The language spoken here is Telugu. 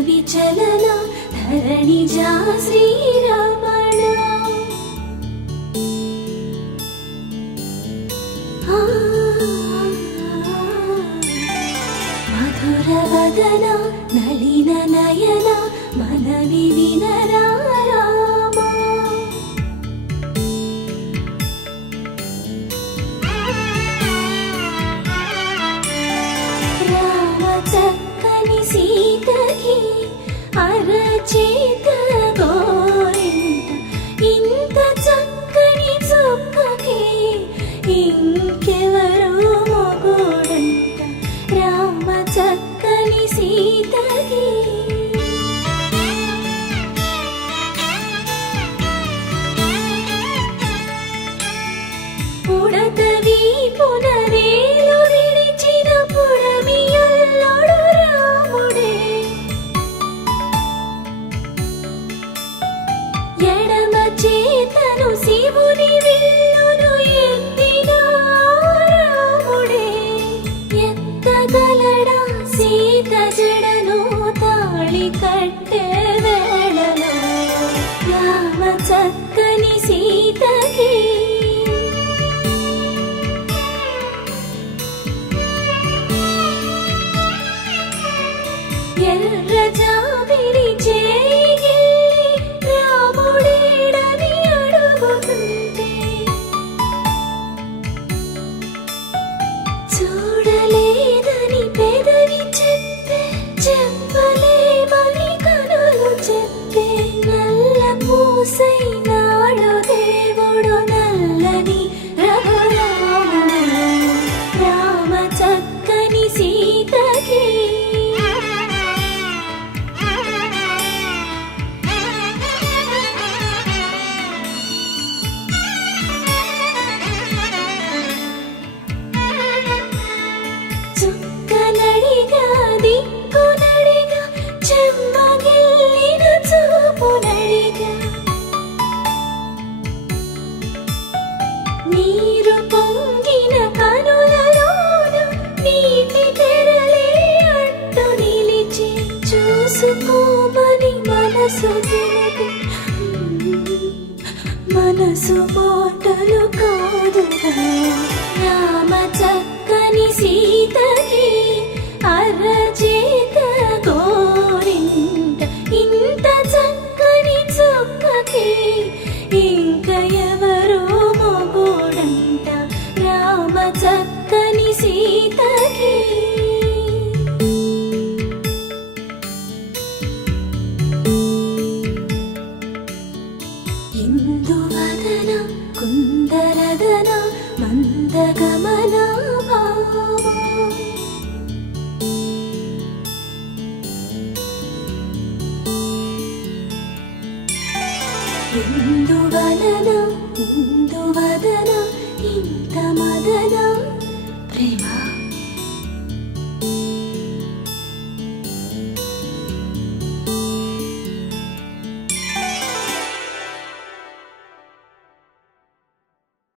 విచలన ధరణిజా శ్రీరమణ మధుర వదన నళిన నయన మనవి వినరా సీతకి అరచేత గోరింట ఇంత చక్కని చుక్కకి ఇంకెవరు మొగుడంట రామ చక్కని సీతకి ఉడతవి పునరేలు విడిచిన పుడమియల్లోడు ఎడమ చేతను శివుని విల్లును ఎత్తిన రాముడే ఎత్తగలడా సీత జడను తాళి కట్టే వేళలో రామ చక్కని సీతకి ఎర్ర జాబిలి చేయి రాముడేడని అడుగుతుంటే చూడలేదని పెదవి చెప్పే చెప్పలేమని కనులు చెప్పే నల్ల పూసై నాడు దేవుడు నల్లని రఘురాముడు రామ చక్కని సీతకి చుక్కనడిగా దిక్కునడిగా చెమ్మగిల్లిన చూపునడిగా నీరు పొంగిన కనులలోన నీటి తెరలే అడ్డు నిలిచి చూసుకోమని మనసు తెలిపి మనసు మాటలు కాదుగా రామ చక్కని సీతకి అరచేత గోరింట ఇంత చక్కని చుక్కకి ఇంక ఎవరు మొగుడంట రామ చక్కని సీతకి ఇందువదన కుందరదన మందగమన ఇందువలన ఇందువదన ఇంత మదన ప్రేమ